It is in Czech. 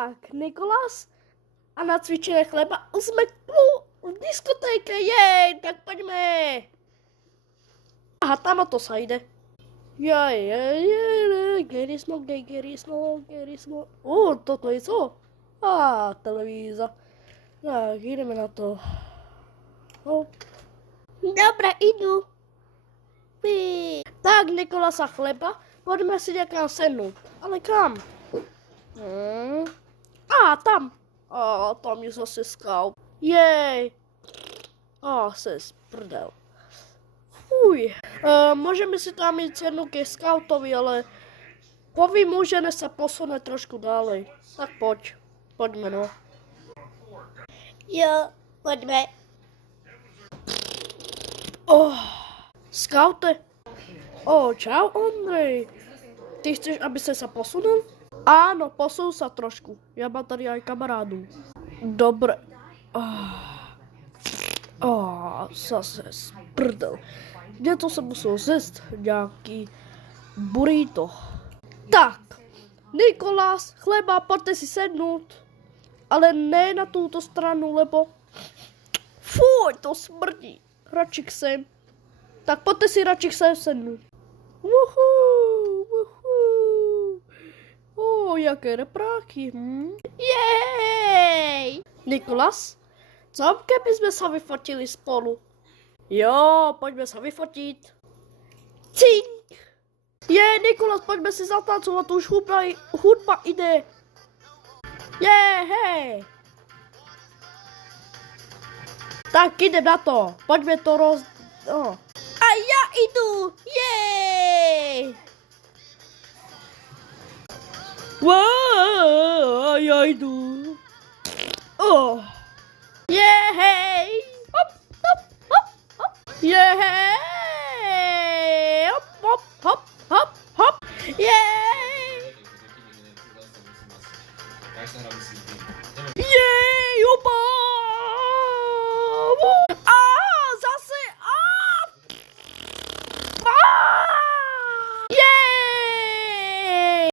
Tak, Nikolas a na cvičené chleba jsme tu v diskotéce, jej, tak pojďme. Aha, tam to sajde. Gary Small. Toto je co? Televíza. Tak, jdeme na to. Dobré, jdu. Tak, Nikolasa chleba, pojďme si někam sednout. Ale kam? Tam. Tam je zase scout. Jej. Se sprdel. Fuj. Můžeme si tam jít sednout ke scoutovi, ale povím mu, že se posune trošku dále. Tak pojďme no. Jo, pojďme. Scoute. Čau Ondrej. Ty chceš, aby se posunul? Áno, posun sa trošku. Ja mám tady aj kamarádů. Dobre. Zase sprdel. Něco se musel zést, nějaký burrito. Tak, Nikolas, chleba, pojďte si sednout. Ale ne na tuto stranu, lebo... Fuj, to smrdí. Radšik sem. Tak pojďte si radšik sem sednout. Jaké repráky, Jej! Nikolas, co keby jsme se vyfotili spolu? Jo, pojďme se vyfotit. Cink! Nikolas, pojďme si zatancovat, už hudba jde. Hej! Tak jdem na to, pojďme to A já jdu, jej! Já jdu. Jej! Hop. Jej! Hop. Jej!